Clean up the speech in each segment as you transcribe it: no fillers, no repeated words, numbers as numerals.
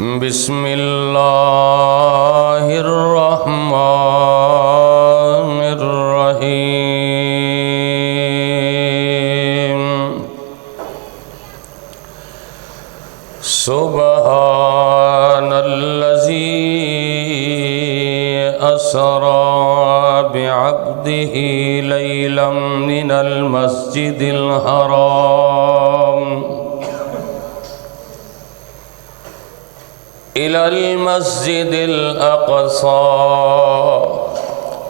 بسم اللہ الرحمن الرحیم سبحان الذی اسری بعبدہ لیلا من المسجد الحرام إلى المسجد الأقصى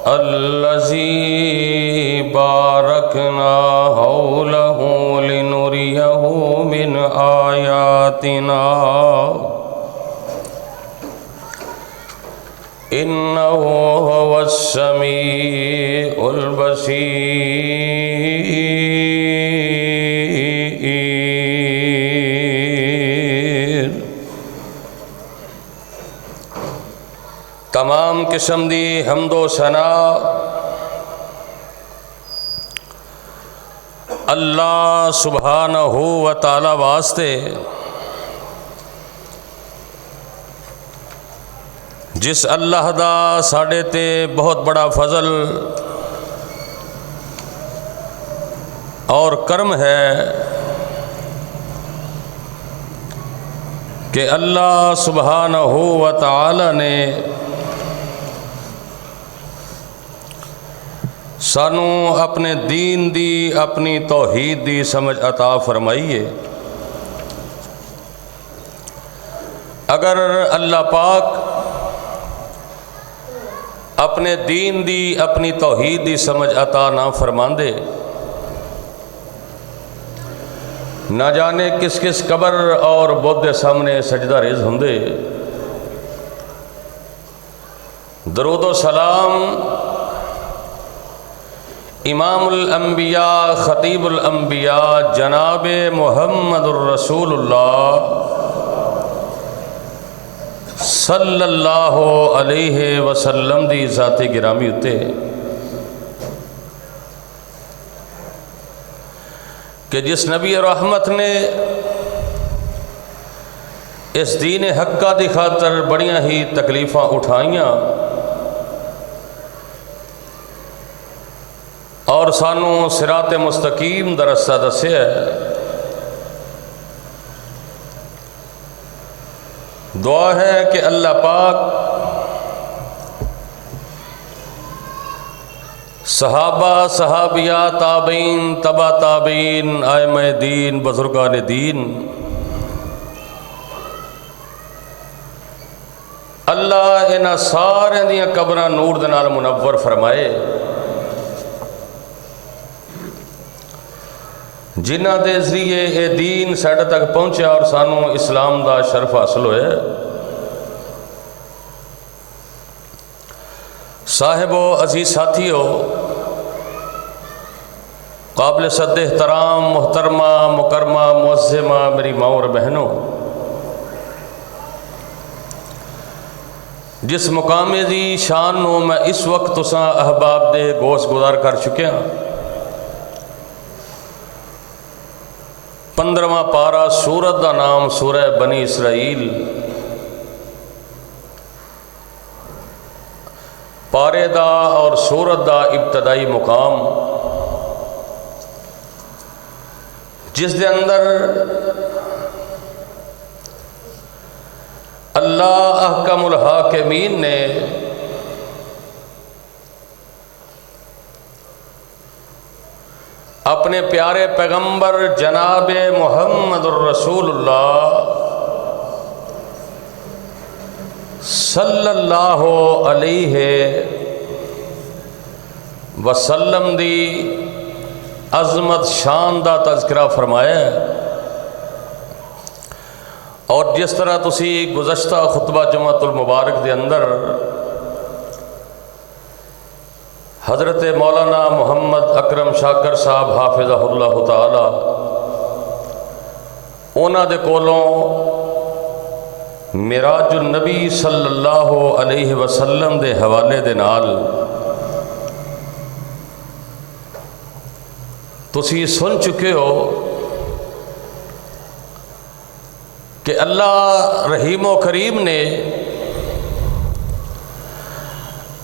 الذي باركنا حوله لنريه من آياتنا إنه هو السميع البصير تمام قسم دی حمد و ثنا اللہ سبحانہ و تعالی واسطے جس اللہ دا ساڑے تے بہت بڑا فضل اور کرم ہے کہ اللہ سبحانہ و تعالی نے سانو اپنے دین دی اپنی توحید دی سمجھ عطا فرمائیے۔ اگر اللہ پاک اپنے دین دی اپنی توحید دی سمجھ عطا نہ فرماندے، نہ جانے کس کس قبر اور بت دے سامنے سجدہ ریز ہوندے۔ درود و سلام امام الانبیاء خطیب الانبیاء جناب محمد الرسول اللہ صلی اللہ علیہ وسلم دی ذات گرامی اتے کہ جس نبی رحمت نے اس دین حقہ دی خاطر بڑیاں ہی تکلیفاں اٹھائیاں اور سانو صراط مستقیم دا رستہ دسیا ہے۔ دعا ہے کہ اللہ پاک صحابہ صحابیہ تابعین تبع تابعین ائمہ دین بزرگان دین اللہ انہاں سارے دیاں قبراں نور دے نال منور فرمائے، جنہ دے ذریعے اے دین ساڈے تک پہنچیا اور سانو اسلام دا شرف حاصل ہوئے۔ صاحب و عزیز ساتھیو، قابل صد احترام محترمہ مکرمہ معظمہ میری ماں اور بہنوں، جس مقام دی شان نو میں اس وقت تساں احباب دے گوش گزار کر چکے ہیں، 15واں پارہ سورت دا نام سورہ بنی اسرائیل، پارے دا اور سورت دا ابتدائی مقام، جس دے اندر اللہ احکم الحاکمین نے اپنے پیارے پیغمبر جناب محمد الرسول اللہ صلی اللہ علیہ وسلم دی عظمت شان دا تذکرہ فرمایا ہے۔ اور جس طرح تسی گزشتہ خطبہ جمعۃ المبارک دے اندر حضرت مولانا محمد اکرم شاکر صاحب حافظہ اللہ تعالی اونا دے کولوں معراج النبی صلی اللہ علیہ وسلم دے حوالے دے نال تسی سن چکے ہو کہ اللہ رحیم و کریم نے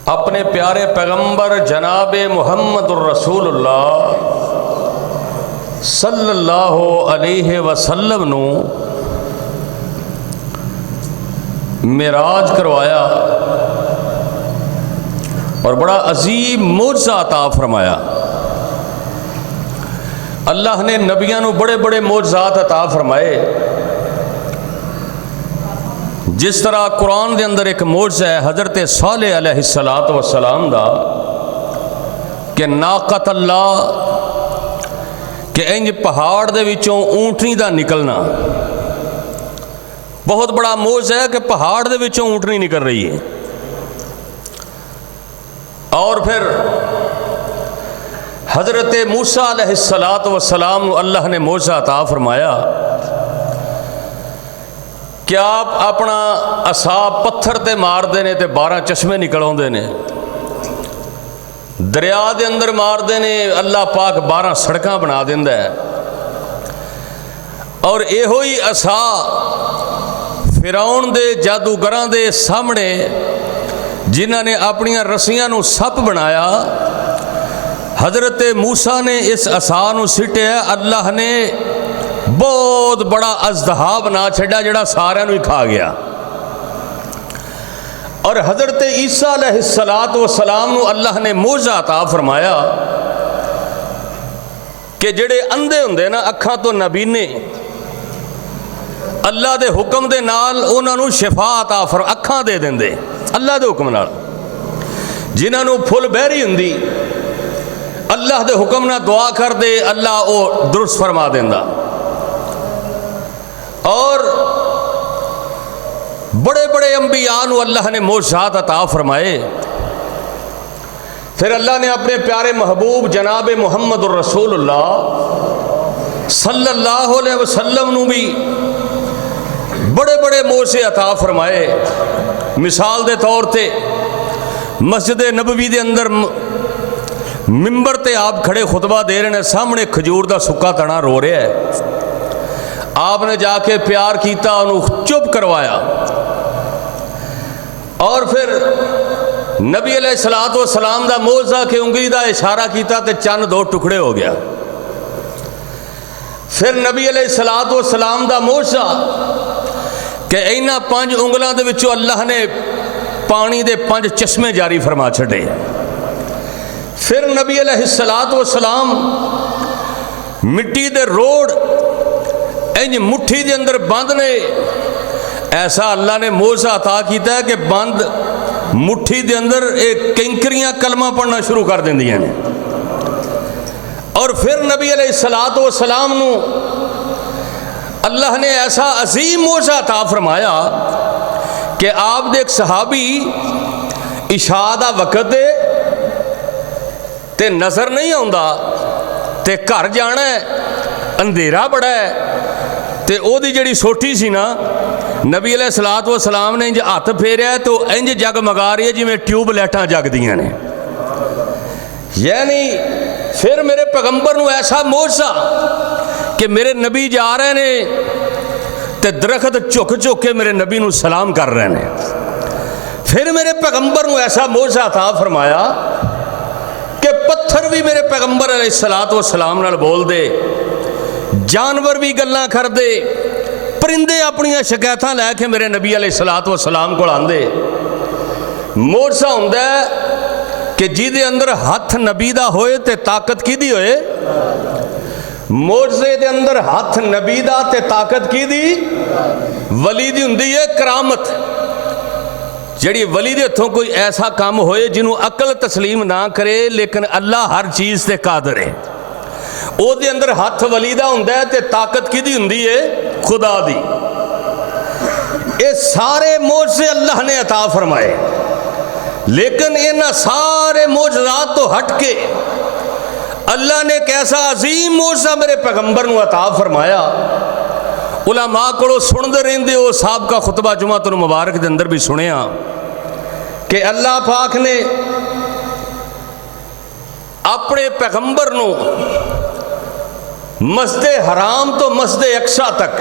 اپنے پیارے پیغمبر جناب محمد الرسول اللہ صلی اللہ علیہ وسلم نو معراج کروایا اور بڑا عظیم معجزہ عطا فرمایا۔ اللہ نے نبیوں نو بڑے بڑے معجزات عطا فرمائے، جس طرح قرآن دے اندر ایک معجزہ ہے حضرت صالح علیہ السلام دا کہ ناقت اللہ کہ انج پہاڑ دے وچوں اونٹنی دا نکلنا، بہت بڑا معجزہ ہے کہ پہاڑ دے وچوں اونٹنی نکل رہی ہے۔ اور پھر حضرت موسیٰ علیہ السلام نو اللہ نے معجزہ عطا فرمایا کہ آپ اپنا عصا پتھر تے مار دینے تے 12 چشمے نکل آندے نے، دریا دے اندر مار دینے اللہ پاک 12 سڑکاں بنا دیندا ہے۔ اور ایہو ہی عصا فرعون دے جادوگراں دے سامنے جنہاں نے اپنیاں رسیاں نو سپ بنایا، حضرت موسیٰ نے اس عصا نو سٹیا، اللہ نے بہت بڑا اژدہا بنا چھڑا جڑا سارے نو ہی کھا گیا۔ اور حضرت عیسیٰ علیہ السلام نو اللہ نے معجزہ عطا فرمایا کہ جڑے اندھے ہوندے نا اکھاں تو نبینے، اللہ دے حکم دے نال انہاں نو شفا عطا فرما، اکھاں دے دیندے اللہ دے حکم نال۔ جنہاں نو پھل بہری ہوندی اللہ دے حکم نال دعا کر دے، اللہ او درست فرما دیندا۔ اور بڑے بڑے انبیاء نو اللہ نے معجزات عطا فرمائے۔ پھر اللہ نے اپنے پیارے محبوب جناب محمد الرسول اللہ صلی اللہ علیہ وسلم نو بھی بڑے بڑے معجزے عطا فرمائے۔ مثال دے طور تے مسجد نبوی دے اندر ممبر تے آپ کھڑے خطبہ دے رہے ہیں، سامنے کھجور دا سکا تنا رو رہا ہے، آپ نے جا کے پیار کیتا، انہوں چپ کروایا، اور پھر نبی علیہ السلام دا معجزہ کہ انگلی دا اشارہ کیتا تے چند 2 ٹکڑے ہو گیا۔ پھر نبی علیہ السلام دا معجزہ کہ اینا 5 انگلاں دے وچوں اللہ نے پانی دے 5 چشمے جاری فرما چھڑے۔ پھر نبی علیہ السلام مٹی دے روڑ انج مٹھی دے اندر بند نے، ایسا اللہ نے معجزہ عطا کیتا ہے کہ بند مٹھی دے اندر ایک کنکریاں کلمہ پڑھنا شروع کر دیندیاں نے۔ اور پھر نبی علیہ السلام نو اللہ نے ایسا عظیم معجزہ عطا فرمایا کہ آپ دے ایک صحابی عشاء دا وقت دے تے نظر نہیں آندا تے گھر جانا ہے، اندھیرا بڑا ہے، تے او دی جڑی سوٹی سی نا، نبی علیہ السلام نے انج ہاتھ پھیریا ہے تو انج جگمگا رہی ہے جی میں ٹیوب لائٹاں جگ دیاں نے۔ یعنی پھر میرے پیغمبر نو ایسا معجزہ کہ میرے نبی جا رہے نے تے درخت چک کے میرے نبی نو سلام کر رہے ہیں۔ پھر میرے پیغمبر نو ایسا معجزہ عطا فرمایا کہ پتھر بھی میرے پیغمبر علیہ السلام نال بول دے، جانور بھی گلاں کر دے، پرندے اپنی شکایتاں لے کے میرے نبی علیہ السلام کو آندے۔ معجزہ ہوندا ہے کہ جی دے اندر ہاتھ نبی دا ہوئے تے طاقت کی دی ہوئے، معجزے دے اندر ہاتھ نبی دا تے طاقت کی دی ولی دی ہوندی ہے کرامت۔ جڑی ولی دے ہتھوں کوئی ایسا کام ہوئے جنہوں عقل تسلیم نہ کرے لیکن اللہ ہر چیز تے قادر ہے، او دے اندر ہاتھ ولی دا ہوندا ہے تے طاقت کی دی ہوندی ہے خدا دی۔ اے سارے معجزے اللہ نے عطا فرمائے، لیکن انہاں سارے معجزات تو ہٹ کے اللہ نے ایک ایسا عظیم معجزہ میرے پیغمبر نو عطا فرمایا۔ علماء کو سندے رہندے ہو، صاحب کا خطبہ جمعہ تو مبارک دے اندر بھی سنیا کہ اللہ پاک نے اپنے پیغمبر نو مسجد حرام تو مسجد اقصی تک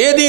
ਇਹਦੀ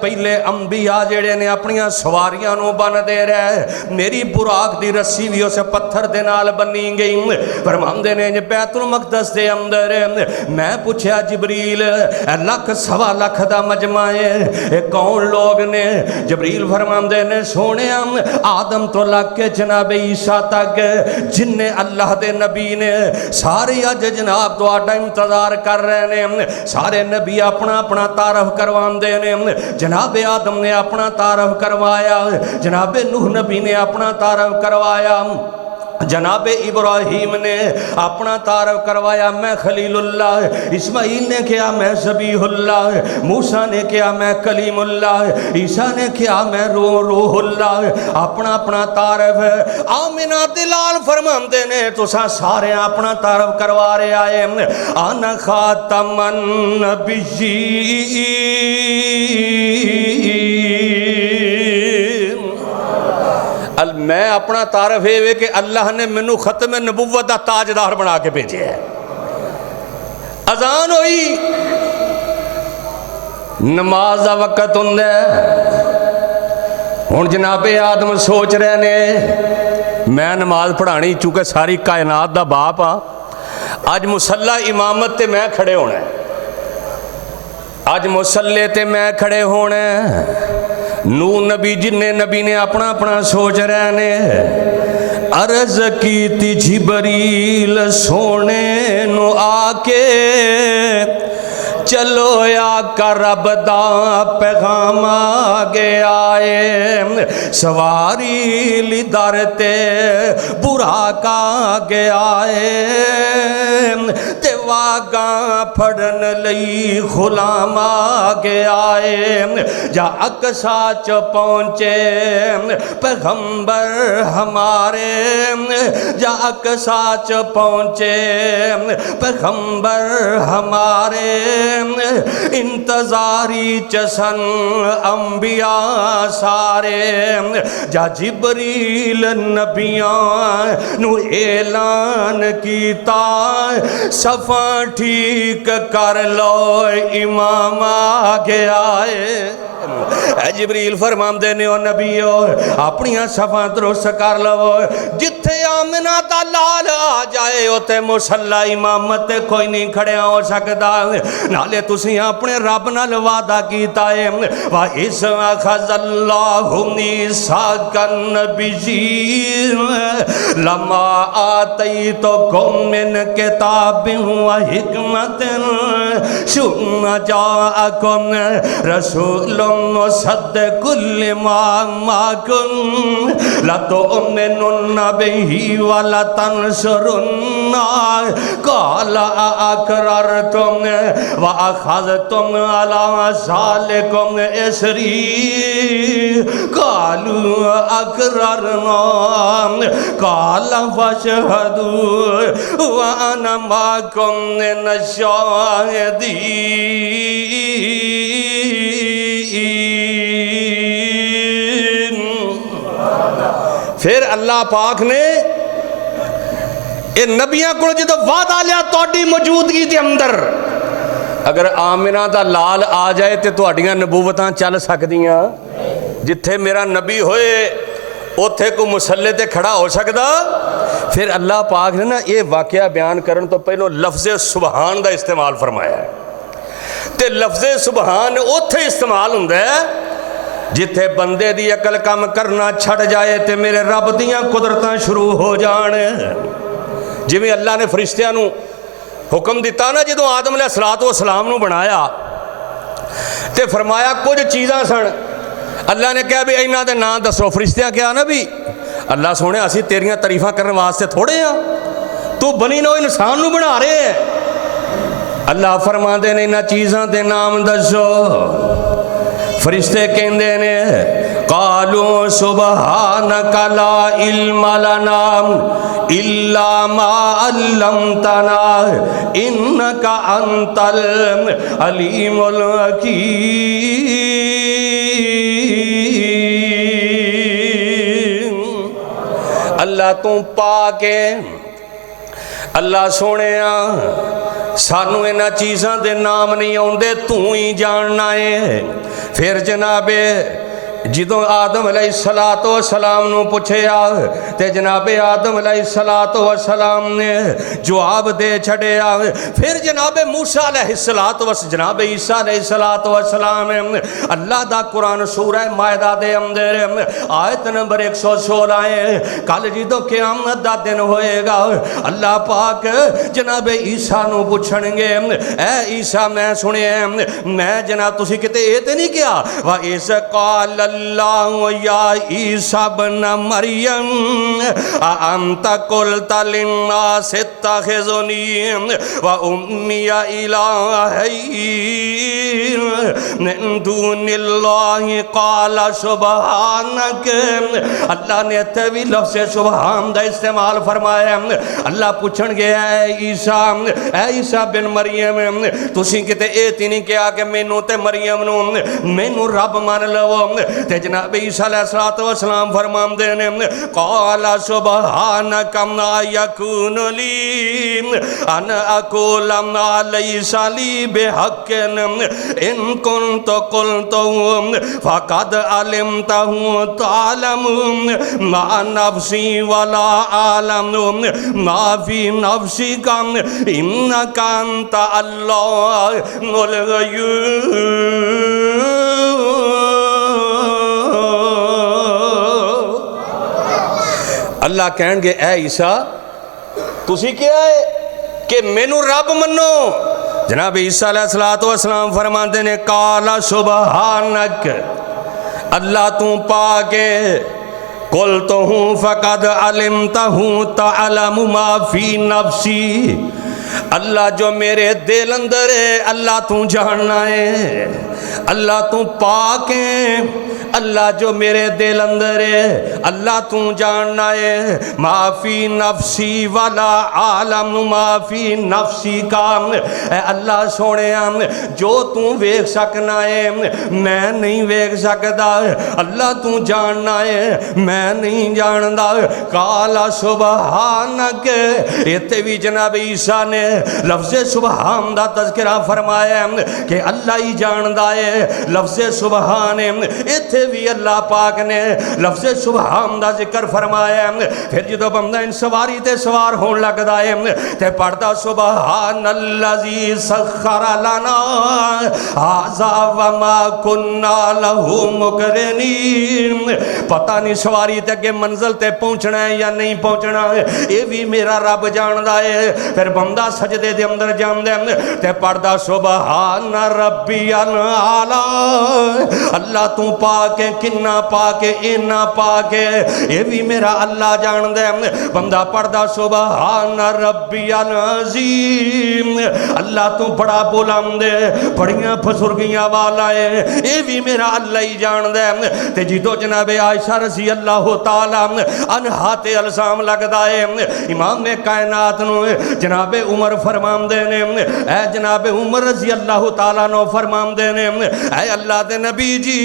پہلے انبیاء جڑے نے اپنیاں سواریاں نو بن دے رہے میری براق دی رسی بھی اسے پتھر دے نال بنی گئی فرماندے نے بیت المقدس دے اندر میں پوچھا جبریل لکھ سوا لکھ دا مجمع ہے کون لوگ نے جبریل فرماندے نے سونے آدم تو لگ کے جناب عیسیٰ تک جن اللہ دے نبی نے سارے اج جناب تو آٹا انتظار کر رہے ہیں سارے نبی اپنا اپنا تعارف کروان دے نے جناب آدم نے اپنا تعارف کروایا جناب نوح نبی نے اپنا تعارف کروایا جناب ابراہیم نے اپنا تعارف کروایا میں خلیل اللہ اسماعیل نے کیا میں ذبیح اللہ موسیٰ نے کیا میں کلیم اللہ عیسیٰ نے کیا میں روح اللہ اپنا اپنا تعارف آمنہ دلال فرماندے نے تو سارے اپنا تعارف کروا رہے آئے انا خاتم النبیین میں اپنا تعارف ہے کہ اللہ نے منو ختم نبوت دا تاجدار بنا کے بھیجے ہے اذان ہوئی نماز دا وقت ہوندے ہن جناب آدم سوچ رہے نے میں نماز پڑھانی چونکہ ساری کائنات دا باپ ہاں اج مصلی امامت تے میں کھڑے ہونا ہے اج مصلی تے میں کھڑے ہونا ہے نو نبی جن نبی نے اپنا اپنا سوچ رہے نے عرض کی تی جبریل سونے نو آکے چلو یا کا رب دا پیغام آگے آئے سواری لی درتے برا کا آگے آئے تے واگاں پھڑن لئی غلام آگے آئے جا اقصا چ پہنچے پیغمبر ہمارے جا اقصا چ پہنچے پیغمبر ہمارے انتظاری چسن انبیاء سارے جا جبریل نبیاں نو اعلان کیتا صفاں ٹھیک کر لو امام آگے آئے اے جبریل فرماندے نے او نبیو اپنیاں صفاں درست کر لو جتھے آمنہ دا لال آ جائے اوتے مصلی امامت کوئی نہیں کھڑیا ہو سکتا نالے تسی اپنے رب نال وعدہ کیتا ہے وَإِذْ أَخَذَ اللَّهُ مِيثَاقَ النَّبِيِّينَ لَمَّا آتَيْتُكُم مِّن كِتَابٍ وَحِكْمَةٍ ثُمَّ جَاءَكُم رَّسُولٌ مُصَدِّقٌ لِّمَا مَعَكُم لَتُؤْمِنُنَّ بِهِ وَلَتَنصُرُنَّهُ قَالَ أَأَقْرَرْتُمْ وَأَخَذْتُمْ عَلَىٰ ذَلِكُمْ إِصْرِي قَالُوا أَقْرَرْنَا قَالَ فَاشْهَدُوا وَأَنَا مَعَكُمْ مِنَ الشَّاهِدِينَ پھر اللہ پاک نے اے نبیاں کو جدو وعدہ لیا توڑی موجودگی دے اندر اگر آمنہ دا لال آ جائے تے توڑیاں نبوتاں چل سکدیاں جتھے میرا نبی ہوئے اوتھے کو مسلح تے کھڑا ہو سکدا پھر اللہ پاک نے نا یہ واقعہ بیان کرن تو پہلو لفظ سبحان دا استعمال فرمایا ہے تے لفظ سبحان اوتھے استعمال ہوندہ ہے جتھے بندے دی عقل کام کرنا چھڑ جائے تے میرے رب دیاں قدرتاں شروع ہو جانے جی میں اللہ نے فرشتیاں نو حکم دیتا نا جدو آدم علیہ السلام نو بنایا تے فرمایا کچھ چیزاں سن اللہ نے کہا بھی اینا دے نام دسو فرشتیاں کیا نا بھی اللہ سونے اسی تیریاں تعریفاں کرنے واسطے تھوڑے ہیں تو بنی نو انسان نو بنا رہے ہیں اللہ فرما دے نے انہاں چیزاں دے نام دسو فرشتے کہندے نے قالوا سبحانک لا علم لنا الا ما علمتنا انک انت العلیم الحکیم اللہ تو پاک ہے اللہ سونے سانو انہاں چیزاں دے نام نہیں آندے تو ہی جاننا ہے پھر جناب جدوں آدم علیہ السلام نو پوچھیا تے جناب آدم علیہ السلام نے جواب دے چھڑیا. پھر جناب موسیٰ علیہ السلام جناب عیسیٰ علیہ السلام اللہ دا قرآن سورہ مائدہ دے اندر آیت نمبر 116 ہے. کل جدوں قیامت دا دن ہوئے گا اللہ پاک جناب عیسیٰ نو پوچھن گے اے عیسیٰ میں سنے میں جناب تسی کتے اے تے نہیں کیا وَإِذْ قَالَ اللہ یا عیسیٰ بن مریم اَأَنْتَ قُلْتَ لِلنَّاسِ اتَّخِذُونِی وَأُمِّیَ إِلَٰہَیْنِ مِن دُونِ اللَّهِ قَالَ سُبْحَانَکَ. اللہ نے طویل لفظ سبحان دا استعمال فرمایا. اللہ پوچھن گے اے عیسیٰ بن مریم تسی کتے اے تی نہیں کیا کہ مینوں تے مریم نو مینوں رب مان لو. تے جناب عیسیٰ علیہ السلام فرمان دینے قال سبحانک ما یکون لی ان اقول ما لیس لی بحق ان کنت قلتو فقد علمتہ تعلم ما نفسی ولا عالم ما فی نفسی کم انک انت اللہ الغیوب. اللہ کہیں گے اے عیسیٰ تسی کیا ہے کہ مینوں رب منو. جناب عیسیٰ علیہ السلام فرماندے نے قال سبحانک اللہ تو پاکے قلتہ فقد علمتہ تعلم ما فی نفسی. اللہ جو میرے دل اندر ہے اللہ تو جاننا ہے. اللہ تو پاک ہے. اللہ جو میرے دل اندر ہے اللہ تو جاننا ہے. ما فی نفسی ولا عالم ما فی نفسی کا. اے اللہ سونے جو تو ویکھ سکنا ہے میں نہیں ویکھ سکدا. اللہ تو جاننا ہے میں نہیں جاندا. قال سبحانک. ایتھے بھی جناب عیسیٰ نے لفظ سبحان دا تذکرہ فرمایا کہ اللہ ہی جاندا ہے. لفظ سبحان ایتھے بھی اللہ پاک نے لفظ سبحان دا ذکر فرمایا. پھر جدو بندہ ان سواری تے سوار ہون لگدا ہے تے پڑھدا سبحان الذی سخر لنا ھذا وما کنا لہ مقرنین. پتہ نہیں سواری تے اگے منزل تے پہنچنا ہے یا نہیں پہنچنا ہے یہ بھی میرا رب جاندا ہے. پھر بندہ سجدے دے اندر جاندا ہے تے پڑھدا سبحان ربی الاعلی. اللہ تو پاک ہے کنا پاک ہے اینا پاک ہے یہ بھی میرا اللہ جاندا ہے. بندہ پڑھدا سبحان ربی العظیم. اللہ تو بڑا بلند ہے بڑیاں بزرگیاں والا ہے یہ بھی میرا اللہ ہی جاندا ہے. تے جدو جناب عائشہ رضی اللہ تعالی عنہا تے الزام لگدا ہے امام کائنات نو جناب عمر فرماندے نے اے جناب عمر رضی اللہ تعالیٰ نو فرماندے نے اے اللہ دے نبی جی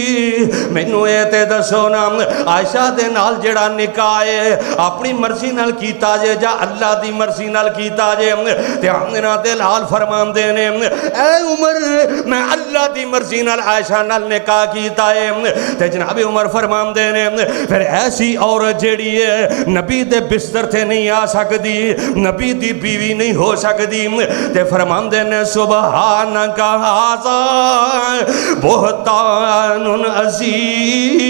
مینوں اے تے دسو نا عائشہ دے نال جڑا نکاح ہے اپنی مرضی نال کیتا جے جا اللہ دی مرضی نال کیتا جے. تے آمنہ تے لال فرماندے نے اے عمر میں اللہ دی مرضی نال عائشہ نال نکاح کیتا ہے. تے جناب عمر فرماندے نے پھر ایسی عورت جیڑی ہے نبی دے بستر تے نہیں آ سکدی نبی دی بیوی نہیں ہو سکدی. تے فرماندے نے سبحانک ھذا بہتان عظیم.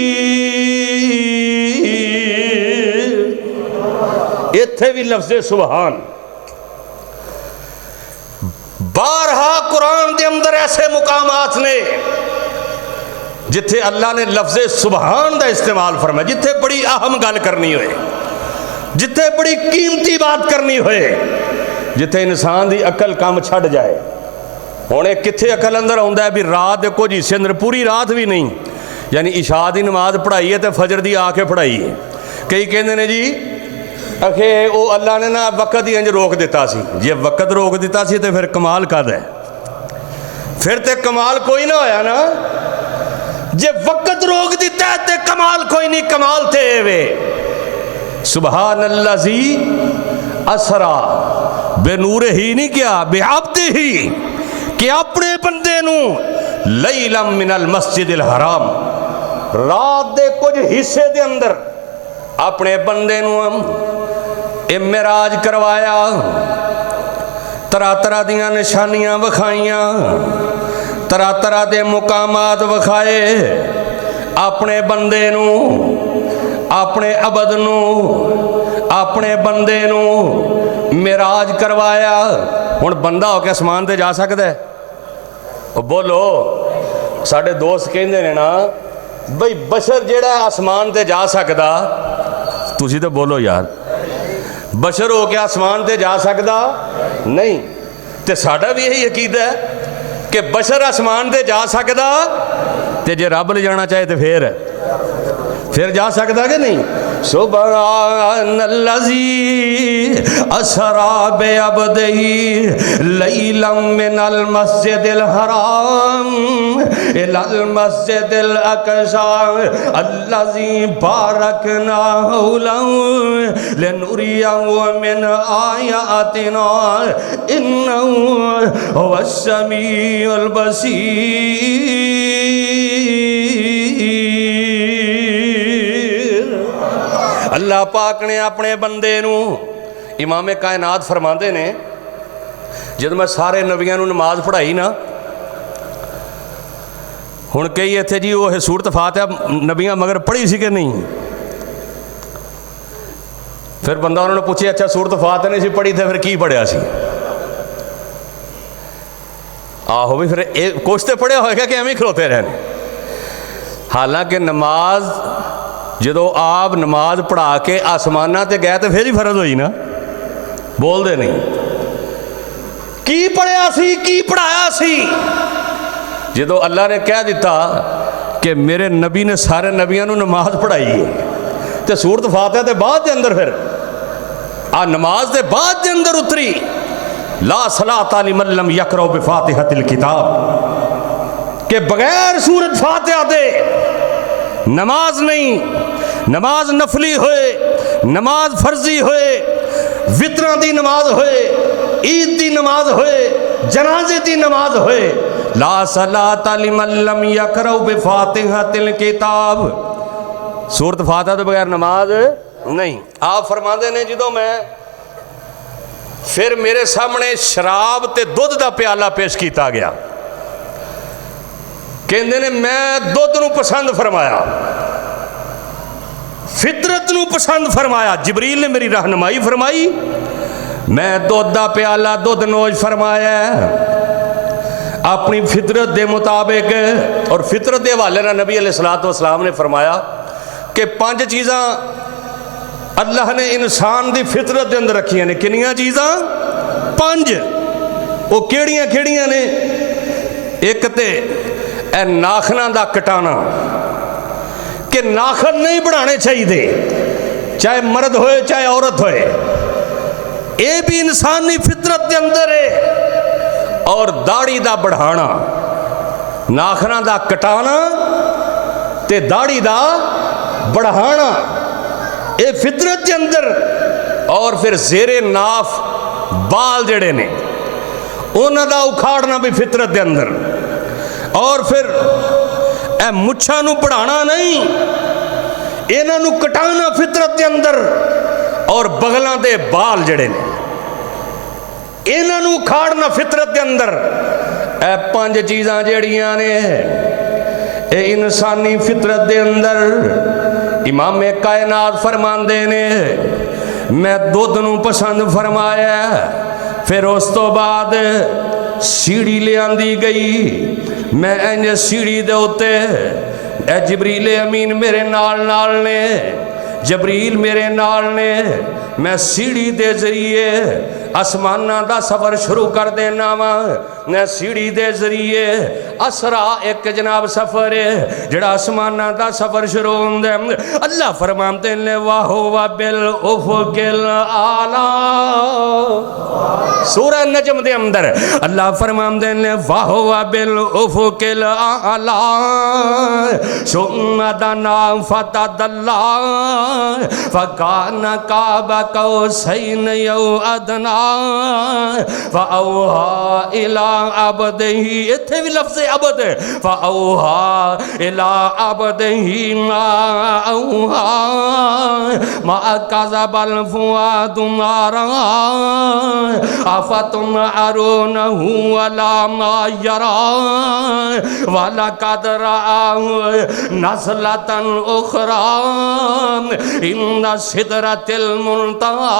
ایتھے بھی لفظ سبحان بارہا قرآن دے اندر ایسے مقامات نے جتھے اللہ نے لفظ سبحان دا استعمال فرمایا. جتھے بڑی اہم گل کرنی ہوئے جتھے بڑی قیمتی بات کرنی ہوئے جتھے انسان دی عقل کام چھڑ جائے. ہونے کتھے عقل اندر ہوندا ہے بھی رات دے کچھ حصے اندر پوری رات بھی نہیں یعنی عشاء دی نماز پڑھائی ہے تے فجر دی آ کے پڑھائی ہے. کئی کہندے نے جی اکھے او اللہ نے نا وقت ہی انج روک دیتا سی. جے وقت روک دیتا سی تے پھر کمال کد ہے پھر تے کمال کوئی نہ ہویا نا. جے وقت روک دیتا ہے تے کمال کوئی نہیں. کمال تے وے سبحان اللذی اسرا بے نور ہی نہیں کیا بے عبد ہی کہ اپنے بندے نو لیلا من المسجد الحرام، رات دے کچھ حصے دے اندر اپنے بندے نو معراج کروایا، طرح طرح دیاں نشانیاں وکھائیاں، طرح طرح دے مقامات وکھائے، اپنے بندے نو، اپنے عبد نو، اپنے بندے نو معراج کروایا۔ ہن بندہ ہو کے آسمان تے جا سکدا ہے؟ بولو، ساڈے دوست کہندے نے نا بھئی بشر جیڑا آسمان تے جا سکدا، تسی تے بولو یار، بشر ہو کے آسمان تے جا سکدا نہیں؟ تے ساڈا بھی یہی عقیدہ ہے کہ بشر آسمان تے جا سکدا، تے جے رب لے جانا چاہے تے پھر جا سکدا کہ نہیں؟ سبحان الذی اسری بعبدہ لیلا من المسجد الحرام الی المسجد الاقصی الذی بارکنا حولہ لنریہ من آیاتنا انہ هو السمیع البصیر۔ اللہ پاک نے اپنے بندے نو، امام کائنات فرماندے نے جب میں سارے نبیاں نو نماز پڑھائی نا، ہن کئی ایتھے جی وہ سورت فاتحہ نبیاں مگر پڑھی سی کہ نہیں؟ پھر بندہ انہوں نے پوچھے اچھا سورت فاتحہ نہیں سی پڑھی تھے پھر کی پڑھیا سی؟ آہو بھی پھر کچھ تے پڑھیا ہوئے گا کہ ہمیں کھلوتے رہنے؟ حالانکہ نماز جدو آپ نماز پڑھا کے آسمانہ تے گئے تو پھر ہی فرض ہوئی نا، بول دے نہیں کی پڑھیا سی کی پڑھایا سی؟ جدو اللہ نے کہہ دیتا کہ میرے نبی نے سارے نبیاں نو نماز پڑھائی ہے تے سورت فاتحہ تے بعد دے اندر پھر نماز دے بعد دے اندر اتری لا صلاۃ لمن لم یقرأ بفاتحۃ الکتاب، کہ بغیر سورت فاتحہ دے نماز نہیں، نماز نفلی ہوئے، نماز فرضی ہوئے، وطراں دی نماز ہوئے، عید دی نماز ہوئے، جنازے دی نماز ہوئے، لا صلاۃ لمن لم یقرأ بفاتحۃ الکتاب، سورت فاتحہ تو بغیر نماز نہیں۔ آپ فرماندے نے جدوں میں پھر میرے سامنے شراب تے دودھ دا پیالہ پیش کیتا گیا، کہندے نے میں دودھ نو پسند فرمایا، فطرت نو پسند فرمایا، جبریل نے میری رہنمائی فرمائی، میں دودھ دا پیالہ دودھ نوش فرمایا اپنی فطرت دے مطابق۔ اور فطرت دے حوالے نہ نبی علیہ السلام نے فرمایا کہ 5 چیزاں اللہ نے انسان دی فطرت دے اندر رکھیاں نے۔ کنیاں چیزاں؟ 5۔ وہ کیڑیاں کیڑیاں نے؟ ایک تے اے ناخناں دا کٹانا، کہ ناخن نہیں بڑھانے چاہیے، چاہے مرد ہوئے چاہے عورت ہوئے، اے بھی انسانی فطرت دے اندر ہے۔ اور داڑھی دا بڑھانا، ناخناں دا کٹانا تے داڑھی دا بڑھانا، اے فطرت دے اندر۔ اور پھر زیر ناف بال جڑے نے انہاں دا اکھاڑنا بھی فطرت دے اندر۔ اور پھر اے مچھاں نو بڑھانا نہیں، انہاں نو کٹانا فطرت دے اندر۔ اور بغلاں دے بال جڑے نے انہاں نو کھاڑنا فطرت دے اندر۔ اے 5 چیزاں جڑیاں نے اے انسانی فطرت دے اندر۔ امام کائنات فرماندے نے میں دودھ نو پسند فرمایا، پھر اس تو بعد سیڑھی لے آندی گئی، میں انج سیڑھی دے ہوتے اے جبریل امین میرے نال نے، جبریل میرے نال نے، میں سیڑھی دے ذریعے آسمانہ دا سفر شروع کر دینا میں سیڑھی دے ذریعے اسرا ایک جناب سفر ہے جڑا آسمانہ دا سفر شروع ہوندے۔ اللہ فرماتے ہیں وَهُوَ بِالْأُفُقِ الْأَعْلَىٰ، سورہ نجم دے اندر اللہ فرماتے ہیں وَهُوَ بِالْأُفُقِ الْأَعْلَىٰ ثُمَّ دَنَا فَتَدَلَّىٰ فَكَانَ قَابَ قَوْسَيْنِ أَوْ أَدْنَىٰ فأوحى إلى عبده اتھے بھی لفظ عبد ہے فأوحى إلى عبده ما أوحى ما كذب الفؤاد ما رأى أفتمارونه على ما يرى ولقد رآه نزلة أخرى عند سدرة المنتهى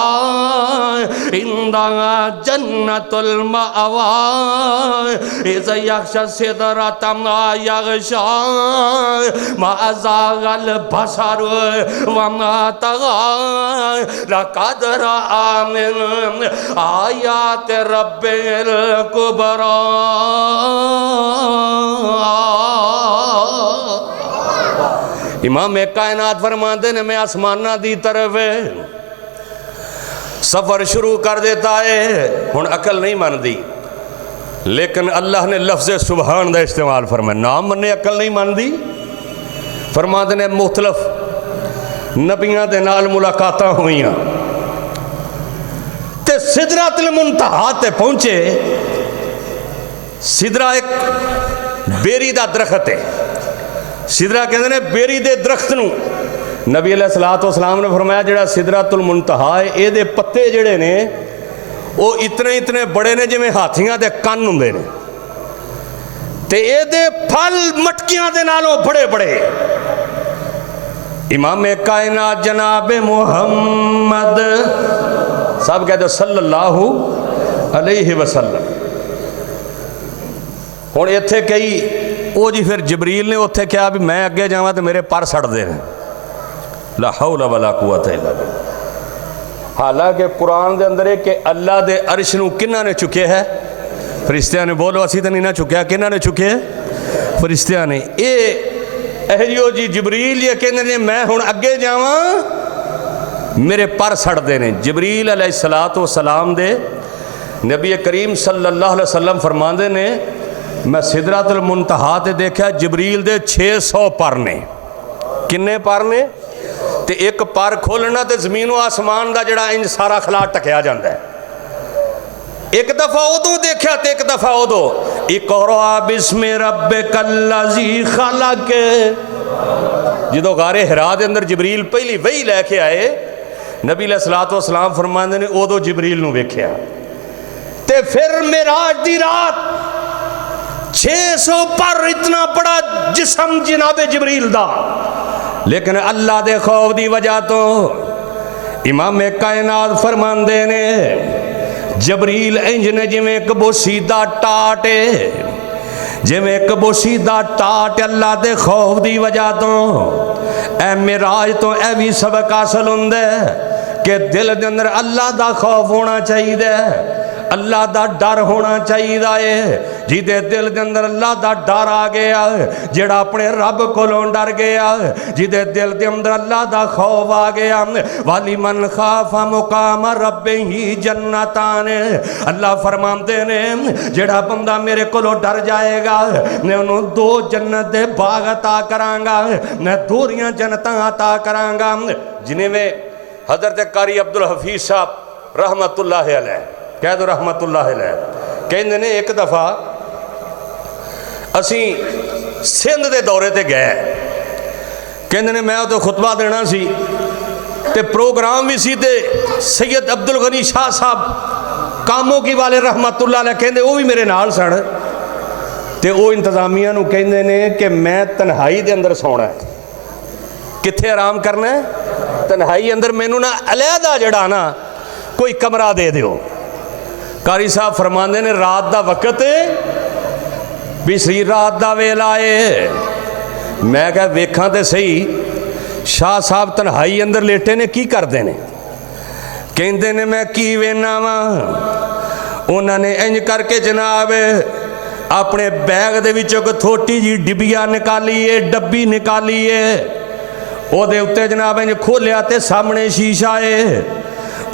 عندها جنة المأوى إذ يغشى السدرة ما يغشى ما زاغ البصر وما طغى لقد رأى من آيات ربه الكبرى امام کائنات فرماتے ہیں میں آسمانہ دی طرف سفر شروع کر دیتا ہے ہن عقل نہیں مان دی لیکن اللہ نے لفظ سبحان دا استعمال فرمایا نام مننے عقل نہیں مان دی فرماتے ہیں مختلف نبیاں دے نال ملاقاتاں ہوئیاں تے سدرۃ المنتہا تے پہنچے سدرہ ایک بیری دا درخت ہے سدرہ کہتے ہیں بیری دے درخت نو نبی علیہ السلام نے فرمایا جڑا سدرۃ المنتہا ہے اے دے پتے جڑے نے وہ اتنے بڑے نے جویں ہاتھیاں دے کن ہوندے نے تے اے دے پھل مٹکیاں دے نالوں بڑے بڑے امام کائنات جناب محمد صاحب کہتے ہیں صلی اللہ علیہ وسلم ہن ایتھے کئی او جی پھر جبریل نے اتھے کیا بھی میں اگے جاواں تے میرے پر سڑ دے لا حول ولا قوت الا باللہ حالانکہ قرآن دے اندر ہے کہ اللہ دے عرش نو کنہ نے چکے ہے فرشتیاں نے بولو اسی تے نہیں نہ چکیا کنہ نے چکے ہے فرشتیاں نے اے اہلیو جی جبریل یہ کہنے نے میں ہن اگے جاواں میرے پر سڑ دے نے جبریل علیہ السلام دے نبی کریم صلی اللہ علیہ وسلم فرماندے نے میں سدرۃ المنتہا تے دیکھا جبریل دے 600 پر نے کنے پر نے تے ایک پر کھولنا تے زمین و آسمان دا جڑا انج سارا خلا ٹکیا جاندہ ہے ایک دفعہ ادو دیکھا تے ایک دفعہ ادو اقرأ بسم ربک الذی خلق جدو غار حرا دے اندر جبریل پہلی وحی لے کے آئے نبی علیہ السلام فرماندے نے ادو جبریل نو ویکھیا تے پھر معراج دی رات 600 پر اتنا بڑا جسم جناب جبریل دا لیکن اللہ دے خوف دی وجہ تو امام کائنات فرماندے نے جبریل انج نے جویں ایک بوسیدہ ٹاٹے جویں ایک بوسیدہ ٹاٹ اللہ دے خوف دی وجہ تو اے معراج تو اے بھی سبق حاصل ہوندے کہ دل دے اندر اللہ دا خوف ہونا چاہیے اللہ دا ڈر ہونا چاہیے جی دے دل دے اندر اللہ دا ڈر آ گیا جڑا اپنے رب کولوں ڈر گیا جی دے دل دے اندر اللہ دا خوف آ گیا والی من خاف مقام ربہ جنتان اللہ فرماندے نے جڑا بندہ میرے کولوں ڈر جائے گا میں انہوں 2 جنت دے باغ عطا کراں گا میں دوریاں جنتاں عطا کراں گا جنہیں میں حضرت قاری عبدالحفیظ صاحب رحمت اللہ علیہ کہہ دو رحمت اللہ علیہ کہندے نے ایک دفعہ اسی سندھ دے دورے تے گئے کہندے نے میں تو خطبہ دینا سی تے پروگرام بھی سی تے سید عبدالغنی شاہ صاحب کاموں کی والے رحمت اللہ علیہ کہندے وہ بھی میرے نال سن تے وہ انتظامیہ نو کہندے نے کہ میں تنہائی دے اندر سونا ہے کتھے آرام کرنا ہے تنہائی اندر میں نو نا علیحدہ جڑا نا کوئی کمرہ دے دیو قاری صاحب فرماندے نے رات دا وقت بسری رات دا ویلا ہے میں کہا ویکھاں تے صحیح شاہ صاحب تنہائی اندر لیٹے نے کی کر دینے کہندے نے میں کی وینا وا انہوں نے انج کر کے جناب اپنے بیگ دے وچوں کو تھوٹی جی ڈبیا نکالیے ڈبی نکالیے او دے اتے جناب انج کھولیا تے سامنے شیشہ ہے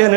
3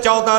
14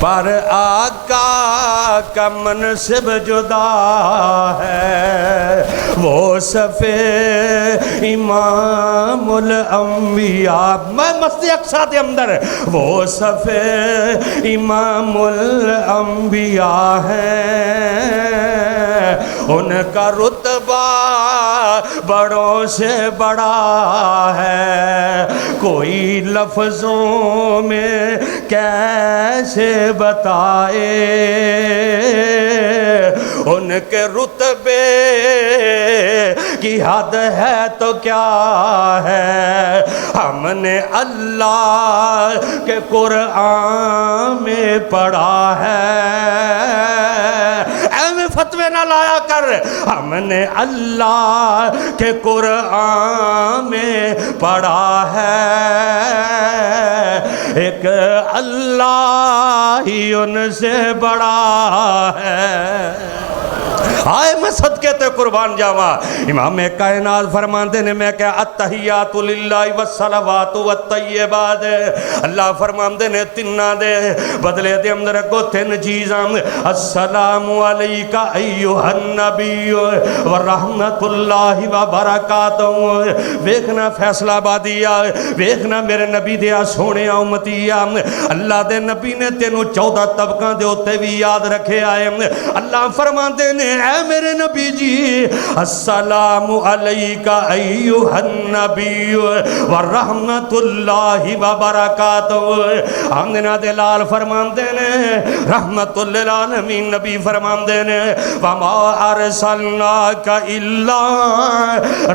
پر آقا کا منصب جدا ہے، وہ صفِ امام الانبیاء، میں مسجد اقصیٰ دے اندر وہ صفِ امام الانبیاء ہیں، ان کا رتبہ بڑوں سے بڑا ہے، کوئی لفظوں میں کیسے بتائے ان کے رتبے کی حد ہے تو کیا ہے، ہم نے اللہ کے قرآن میں پڑھا ہے، ایویں فتوے نہ لایا کر، ہم نے اللہ کے قرآن میں پڑھا ہے، ایک اللہ ہی ان سے بڑا ہے۔ آئے میں صدقے تے قربان جاواں، امام کائنات فرماندے نے میں کہ التحیات للہ والصلوات والطیبات، اللہ فرماندے نے تنہ دے بدلے دے اندر کو تین چیزاں، السلام علیکہ ایہا النبی ورحمت اللہ وبرکاتہ، ویکھنا فیصلہ آبادیہ، ویکھنا میرے نبی دیا سونے امتیہ، اللہ دے نبی نے تینوں 14 طبقاں دے ہوتے بھی یاد رکھے آئے، اللہ فرماندے نے اے میرے نبی جی السلام علیکہ ایہا النبی ورحمت اللہ وبرکاتہ، آمدنا دلال فرماندے نے رحمت للعالمین، نبی فرماندے نے وما ارسلناک الا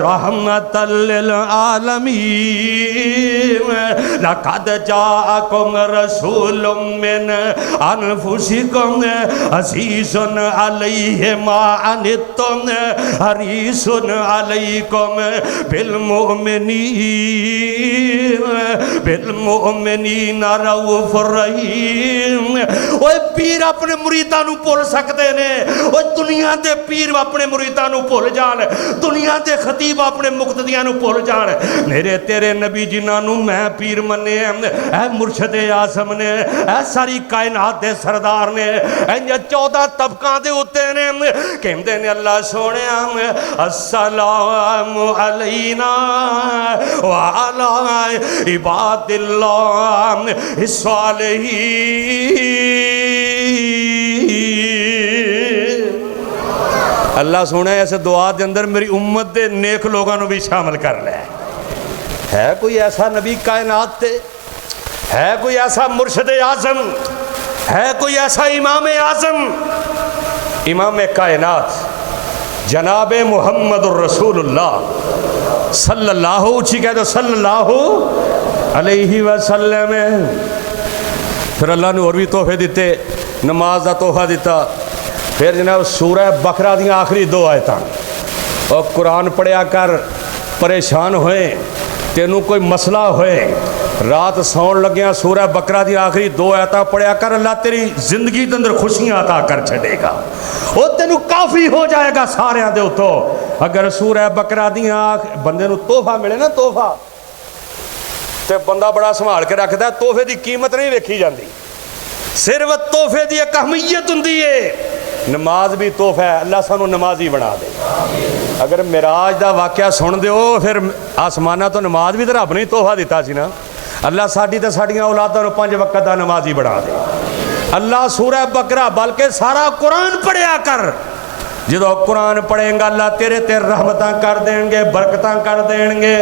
رحمت للعالمین، لقد جاءکم رسول من انفسکم عزیز علیہ ما عنتم حریص علیکم بالمؤمنین رؤوف الرحیم۔ اوہ پیر اپنے مریداں نو بھول سکتے نے، اوہ دنیا دے پیر اپنے مریداں نو بھول جان، دنیا دے خطیب اپنے مقتدیاں نو بھول جان، میرے تیرے نبی جنہاں نو میں پیر منے اے مرشد اعظم نے، اے ساری کائنات دے سردار نے، اے 14 طبقاں دے ہوتے نے، کہندے نے اللہ سونے السلام علینا وعلی عباد اللہ الصالحین۔ اللہ سونے ایسے دعا دے اندر میری امت دے نیک لوگاں نو بھی شامل کر لے۔ ہے کوئی ایسا نبی کائنات تے، ہے کوئی ایسا مرشد اعظم، ہے کوئی ایسا امام اعظم، امام کائنات جناب محمد الرسول اللہ صلی اللہ، اچھی کہہ دو صلی اللہ علیہ وسلم۔ پھر اللہ نے اور بھی تحفے دیتے، نماز دا تحفہ دیتا، پھر جناب سورہ بقرہ دیاں آخری 2 آیتاں، اور قرآن پڑھیا کر، پریشان ہوئے، تینوں کوئی مسئلہ ہوئے، رات سون لگیاں سورہ بقرہ دی آخری 2 آیتاں پڑھیا کر، اللہ تیری زندگی دے اندر خوشیاں عطا کر چھڑے گا، وہ تینوں کافی ہو جائے گا سارے دے اتو۔ اگر سورہ بقرہ دیاں بندے نو تحفہ ملے نا، تحفہ تے بندہ بڑا سنبھال کے رکھتا ہے، تحفے دی قیمت نہیں ویکھی جاندی، صرف تحفے دی ایک اہمیت ہوندی ہے۔ نماز بھی تحفہ ہے، اللہ سانو نمازی بنا دے۔ اگر معراج دا واقعہ سن دیو پھر آسمانہ تو نماز بھی تو رب نے تحفہ دیتا سی نا، اللہ ساڈی تے ساڈیاں اولاداں نو 5 وقت دا نمازی بنا دے۔ اللہ سورہ بقرہ بلکہ سارا قرآن پڑھیا کر، جدو قرآن پڑھیں گا اللہ تیرے تے رحمتاں کر دیں گے، برکتاں کر دیں گے۔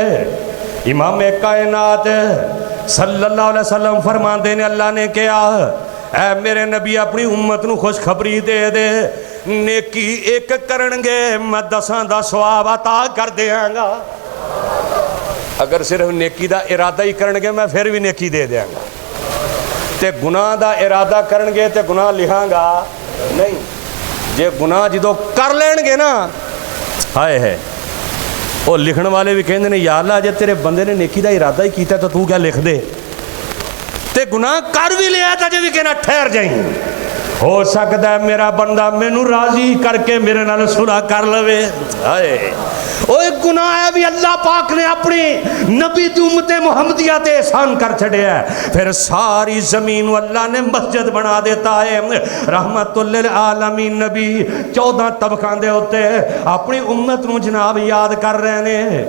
امام کائنات صلی اللہ علیہ وسلم فرماندے نے اللہ نے کیا، اے میرے نبی اپنی امت نو خوشخبری دے دے، نیکی ایک کرنگے میں 10 دا ثواب عطا کر دیاں گا۔ اگر صرف نیکی دا ارادہ ہی کرنگے میں پھر بھی نیکی دے دیاں گا، تے گناہ دا ارادہ کرنگے تے گناہ لکھاں گا نہیں، جے گناہ جدو کر لین گے نا، آئے ہے وہ لکھن والے بھی کہندے نے یا اللہ جے تیرے بندے نے نیکی دا ارادہ ہی کیتا تو کیا لکھ دے، تے گناہ کر بھی لیا تھا جے بھی کہنا ٹھہر جائیں، ہو سکتا ہے میرا بندہ مینوں راضی کر کے میرے نال صلح کر لوے۔ وہ ایک گناہ ہے بھی اللہ پاک نے اپنی نبی دی امت محمدیہ تے احسان کر چھڑیا ہے، پھر ساری زمین اللہ نے مسجد بنا دیتا ہے۔ رحمت للعالمین نبی 14 طبقان دے ہوتے اپنی امت نو جناب یاد کر رہے ہیں۔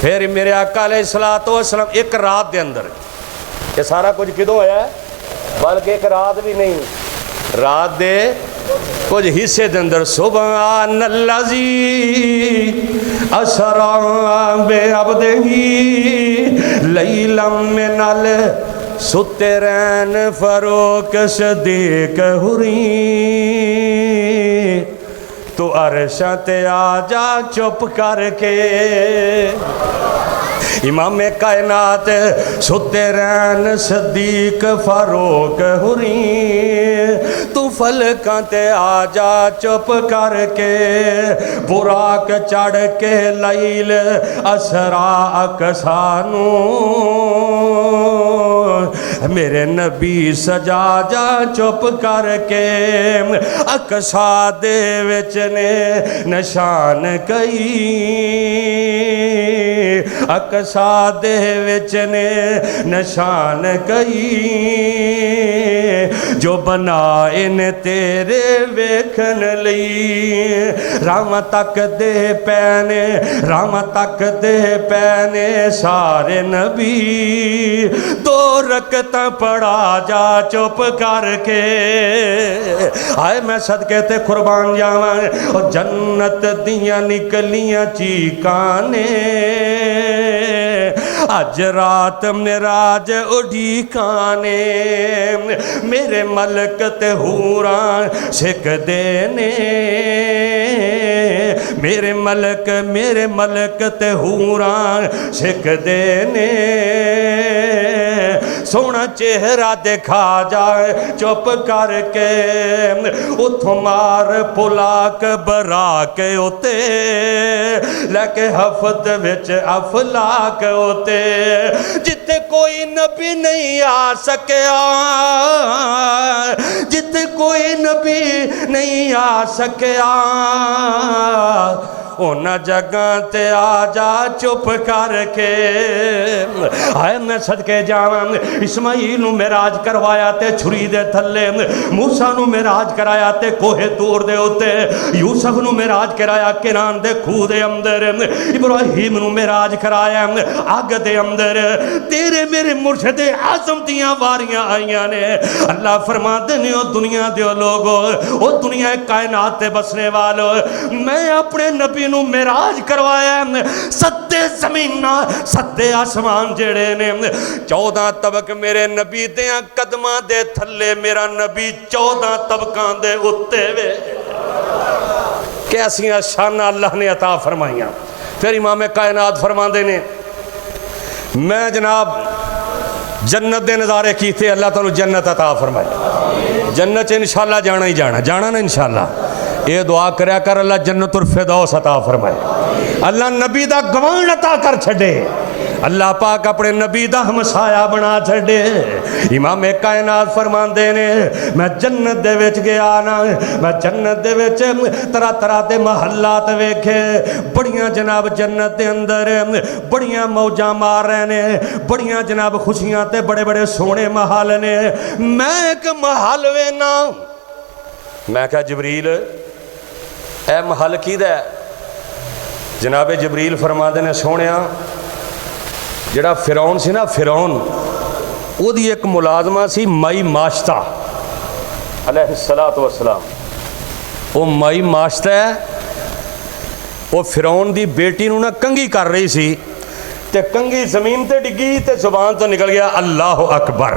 پھر میرے آقا علیہ السلام ایک رات دے اندر، یہ سارا کچھ کدوں ہویا ہے، بلکہ ایک رات بھی نہیں، رات دے کچھ حصے دے اندر سبحان اللذی اسرا بے عبدہی لیلا من السترین فاروق صدیق حری، تو عرشہ تے آجا چپ کر کے امام کائنات سترین صدیق فاروق حری، تو فلکاں تے آجا چپ کر کے براق چڑھ کے لیل اسرا اقصانو، میرے نبی سجا جا چپ کر کے اقصا دے وچ نے نشان کئی، اقصا دے وچ نے نشان کئی، جو بنائے نے تیرے ویکھن لئی، رام تک دے پینے، رام تک دے پینے سارے نبی، دو رکعتاں پڑھا جا چپ کر کے، آئے میں صدقے تے قربان جاواں، اور جنت دیاں نکلیاں چیکانے، آج رات معراج اڑھی کانے، میرے ملک تے حوراں سکھ دینے، میرے ملک تے حوراں سکھ دینے، سونا چہرہ دکھا جائے چپ کر کے، اتھوں مار پلاک برا کے ہوتے، لیکے ہفت وچ افلاک ہوتے، جتے کوئی نبی نہیں آ سکیا، جتے کوئی نبی نہیں آ سکیا، اونا جگہ تے آجا چپ کر کے، آئے میں صدقے جاواں، اسماعیل نو معراج کروایا تے چھری دے تھلے، موسیٰ نو معراج کرایا تے کوہ طور دے ہوتے، یوسف نو معراج کرایا کنان دے کھو دے اندر، ابراہیم نو معراج کرایا آگ دے اندر، تیرے میرے مرشد اعظم دیاں واریاں آئیاں نے، اللہ فرما دینے او دنیا دیو لوگو، او دنیا کائنات تے بسنے والو، میں اپنے نبی نو معراج کروایا، ستے زمین ستے آسمان جڑے نے، 14 طبق میرے نبی دیاں قدماں دے تھلے، میرا نبی 14 طبقاں دے اتے وے، کیسیاں شانہ اللہ نے عطا فرمائیاں۔ پھر امام کائنات فرما دینے، میں جناب جنت دے نظارے کی تھے، اللہ تعالیٰ جنت عطا فرمائے، جنت انشاءاللہ جانا ہی جانا نا انشاءاللہ، یہ دعا کریا کر اللہ جنت الفردوس عطا فرمائے، اللہ نبی دا گوان عطا کر چھڑے، اللہ پاک اپنے نبی دا ہمسایہ بنا چھڑے۔ امام کائنات فرمان دینے، میں جنت دے وچ گیا نا، میں جنت دے وچ طرح طرح دے محلات ویکھے، بڑیاں جناب جنت دے اندر بڑیاں موجاں مار رہے نے، بڑیاں جناب خوشیاں تے بڑے بڑے سونے محل نے، میں ایک محل وینا، میں کہا جبریل اے محل کی دے؟ جناب جبریل فرما دینے سونیا، جڑا فرعون سی نا، فرعون او دی ایک ملازمہ سی مائی ماشتہ علیہ السلام، او مائی ماشتہ ہے، وہ فرعون دی بیٹی نو نا کنگھی کر رہی سی، تے کنگھی زمین تے ڈگی تے زبان تو نکل گیا اللہ اکبر،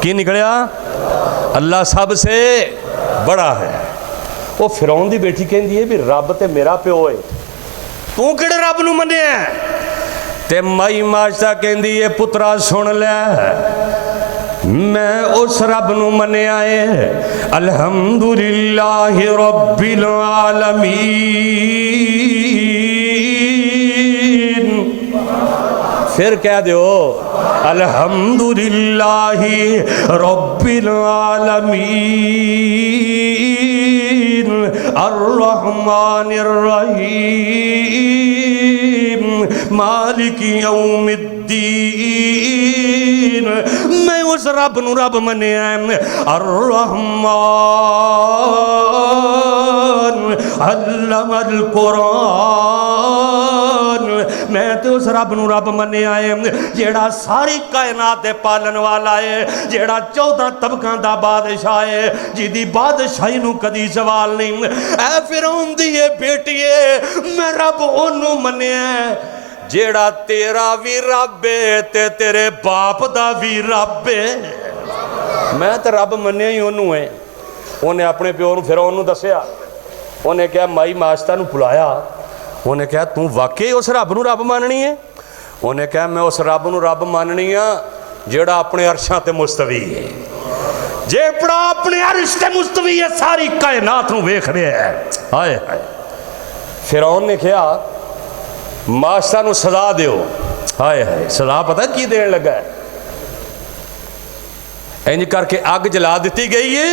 کی نکلیا؟ اللہ سب سے بڑا ہے۔ وہ فرعون دی بیٹی کہیں دیئے بھی رب تے میرا پہ ہوئے، تو کڑے رب نو منے ہیں؟ تے مائی ماشتہ کہیں دیئے پترا سن لے، میں اس رب نو منے آئے، الحمدللہ رب العالمین، پھر کہہ دیو الحمدللہ رب العالمین، الرحمن الرحیم مالک یوم الدین، میں اس رب نو رب منیا الرحمن علم القرآن، میں تو اس رب نو رب منیا ہے جیڑا ساری کائنات دے پالن والا ہے، جیڑا 14 طبقاں دا بادشاہ ہے، جیدی بادشاہی نو کدی سوال نہیں۔ اے فرعون دی یہ بیٹی ہے، میں رب انہوں منیا ہے جیڑا تیرا بھی رب ہے تے تیرے باپ دا بھی رب ہے۔ میں تے رب منیا ہی انہوں ہے۔ انہیں اپنے پیو نو فرعون نو دسیا، انہیں کہا مائی ماشتہ نو بلایا، انہیں کہا تُو واقعی اس رب نو رب ماننی ہے؟ انہیں کہا میں اس رب نو رب ماننی ہاں جیڑا اپنے عرشاں تے مستوی ہے، جیڑا اپنے عرش تے مستوی ہے، ساری کائنات نو ویکھ رہے ہے۔ ہائے ہائے، فرعون نے کہا ماشتہ نو سزا دیو۔ ہائے ہائے، سزا پتہ کی دین لگا ہے؟ انج کر کے اگ جلا دیتی گئی ہے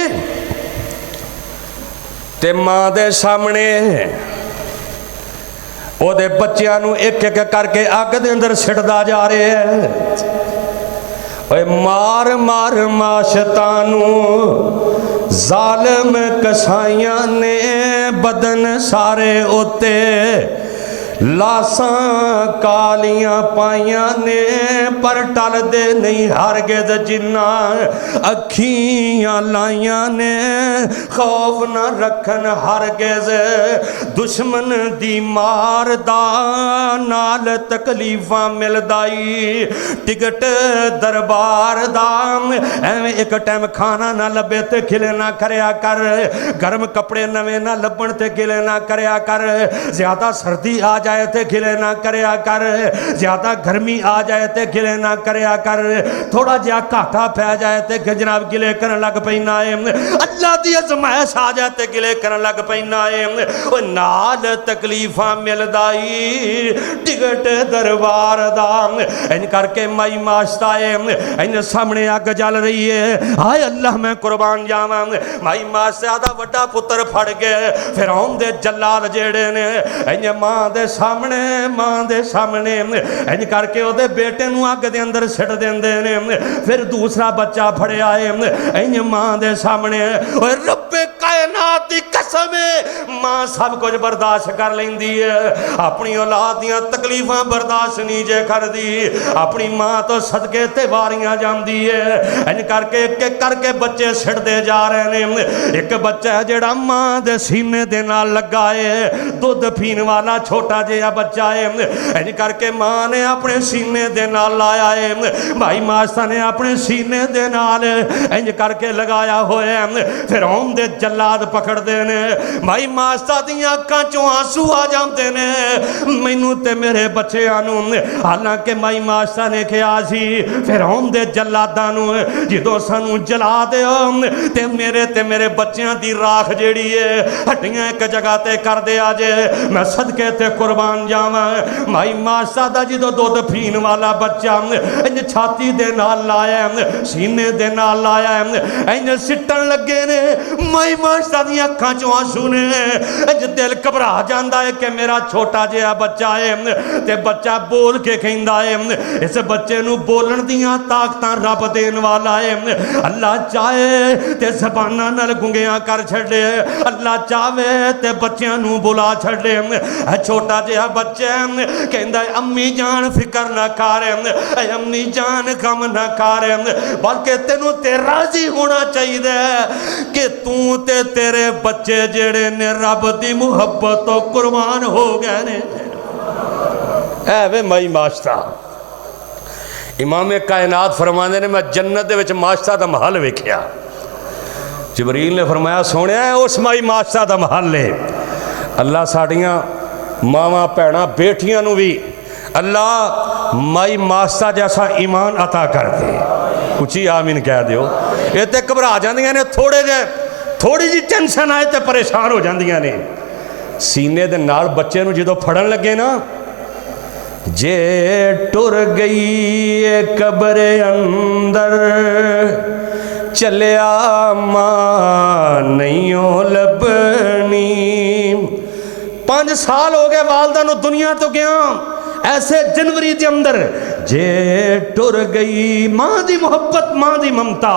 تے ماں دے سامنے او دے بچیاں نو ایک ایک کر کے اگ دے اندر سٹدا جا رہے ہیں۔ اے مار مار ماشتانو ظالم کسائیاں نے بدن سارے اوتے لاساں کالیاں پائیاں نے پر ٹل دے نہیں ہرگز جنہ اکھیاں لائیاں نے خوف نہ رکھن ہرگز دشمن دی مار دا نال تکلیفاں مل دائی ٹکٹ دربار دا ایویں ایک ٹائم کھانا نہ لبے تے کھلے نہ کریا کر، گرم کپڑے نویں نہ لبن تے کھلے نہ کریا کر، زیادہ سردی آ جائے تے گلے نہ کریا کر، زیادہ گرمی آ جائے تے گلے نہ کریا کر، تھوڑا جہا گھاٹا پہ جائے تے جناب گلے کرن لگ پینا ہے، اللہ دی ازمائش آ جائے تے گلے کرن لگ پینا ہے، نال تکلیفاں ملدائی ٹکٹ دربار دا۔ ان کر کے مائی ماشتہ ہے، ان سامنے آگ جل رہی ہے، آئے اللہ میں قربان جاواں، مائی ماشتہ دا وڈا پتر پھڑ گئے فرعون دے جلال جیڑے نے، ان ماں دے سامنے انج کر کے او دے بیٹے نو اگ دے اندر سٹ دیندے نے، پھر دوسرا بچہ پھڑیا ہے انج ماں دے سامنے، اوے رب کائنات دی قسم ہے ماں سب کچھ برداشت کر لیندی ہے، اپنی اولاد دیاں تکلیفاں برداشت نہیں جے کردی، اپنی ماں تو صدقے تے واریاں جاندی ہے، انج کر کے بچے سٹ دے جا رہے نے، ایک بچہ ہے جیڑا ماں دے سینے دے نال لگا ہے، دودھ پین والا چھوٹا جہا بچہ ہے، انج کر کے ماں نے اپنے سینے دے نال لایا ہے، بھائی ماشتہ نے اپنے سینے دے نال انج کر کے لگایا ہوئے ہیں، فرعون دے جلاد پکڑ دینے، بھائی ماشتہ دیاں اکھاں چوں آنسو آ جاندے نے، مینوں تے میرے بچے آنو، حالانکہ بھائی ماشتہ نے کہا سی فرعون دے جلاداں نو جدوں سانو جلا دیو تے میرے بچیاں دی راکھ جیڑی ہے ہٹیاں ایک جگہ تے کر دے آجے، میں صدقے تے قربان جاواں، مائی ماشتہ دا جدو دودھ پین والا بچہ انج چھاتی دے نال لایا سینے دے نال لایا انج سٹن لگے نے، مائی ماشتہ دی اکھاں چوں آنسو نے، انج دل گھبرا جاندا ہے کہ میرا چھوٹا جہا بچہ ہے تے بچہ بول کے کہندا ہے، اس بچے نو بولن دیاں طاقتاں رب دین والا ہے، اللہ چاہے تے زباناں نال گنگیاں کر چھڑے، اللہ چاہے تے بچیاں نو بلا چھڑے، چھوٹا جہا بچہ کہندا ہے امی جان فکر نہ کر، اے امی جان غم نہ کر، بلکہ تینوں تے راضی ہونا چاہیے کہ تو تے تیرے بچے جڑے نے رب دی محبت تو قربان ہو گئے نے۔ اے وے مائی ماشتہ، امام کائنات فرماندے نے میں جنت دے وچ ماشتہ دا محل ویکھیا، جبریل نے فرمایا سونیا ہے اس مائی ماشتہ دا محل ہے، اللہ ساڑیاں ماما پینا بیٹیاں نو بھی اللہ مائی ماشتہ جیسا ایمان عطا کر دے، کچھی آمین کہہ دیو، یہ تے گھبرا جاندیاں نے، تھوڑی جی ٹینشن آئے تے پریشان ہو جاندیاں نے، سینے دے نال بچے نو جدو پھڑن لگے نا، جے ٹر گئی قبر اندر چلیا ماں نہیں لبنی، 5 سال ہو گئے والدہ نو دنیا تو گیا ایسے جنوری دے اندر جے ٹر گئی ماں دی محبت ماں دی ممتا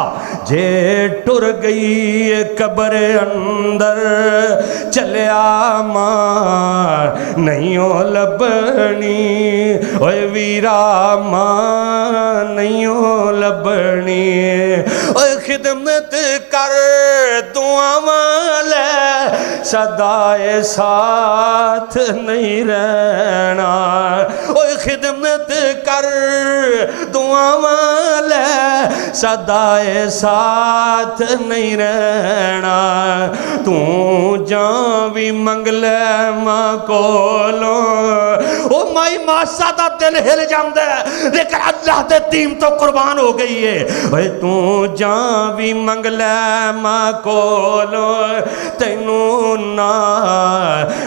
جے ٹر گئی قبر اندر چلیا ماں نہیں ہو لبنی اوے ویرا ماں نہیں ہو لبنی اوے خدمت کر دعاواں لے صدائے ساتھ نہیں رہنا اوے خدمت کر دعاواں لے صدائے ساتھ نہیں رہنا تو جان بھی منگ لے ماں کولوں او مائی ماسا دا دل ہل جاندے لیکن اللہ دے دین تو قربان ہو گئی ہے اوے تو جان بھی منگ لے ماں کولوں تینوں نہ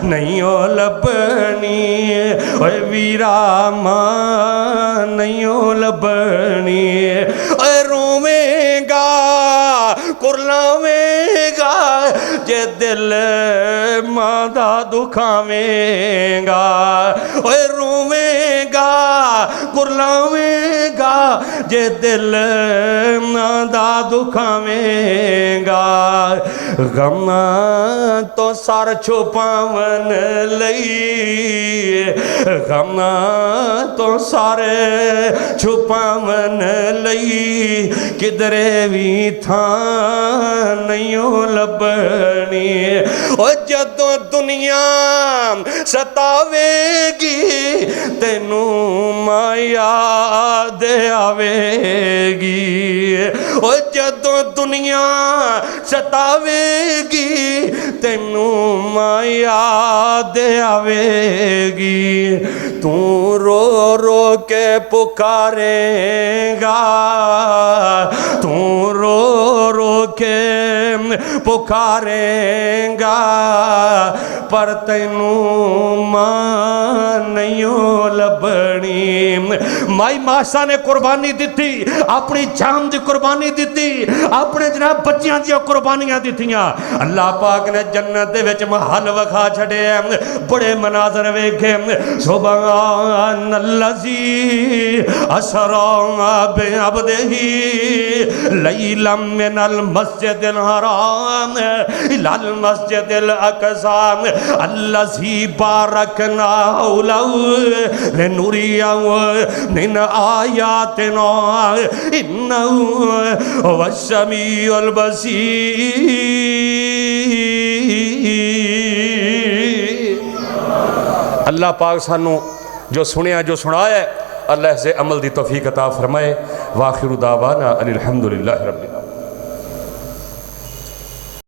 نہیں ہو لبنی اوے ویرا ماں نہیں ہو لبنی اوے روویں گا کرلاویں گا جے دل ماں دا دکھاویں گا اوے روویں گا کرلاویں گا جے دل ماں دا دکھاویں گا غم تو سر چھپاون لئی غم تو سارے چھپاون لئی کدرے بھی تھاں نہیں ہو لبنی او جدوں دنیا ستاوے گی تینوں ماں یاد آوے گی او جدوں دنیا ستاوے گی تینوں ماں یاد آوے گی تو رو رو کے پکارے گا تو رو رو کے پکارے گا پر تینوں ماں نہیں ہو لبنی مائی ماسا نے قربانی دیتی اپنی جان دی قربانی دیتی اپنے جناب بچیاں دیا قربانیاں دیتیاں اللہ پاک نے جنت دے وچ محل وکھا چھڑے بڑے مناظر ویکھے سبحان الذی اسرا بعبدہ لیلا من المسجد الحرام الى المسجد الاقصى الذی بارکنا حولہ لنریہ من آیاتنا انہ هو السمیع البصیر اللہ پاک سانو جو سنیا جو سنایا ہے اللہ سے عمل دی توفیق عطا فرمائے وآخر دعوانا ان الحمدللہ رب العالمین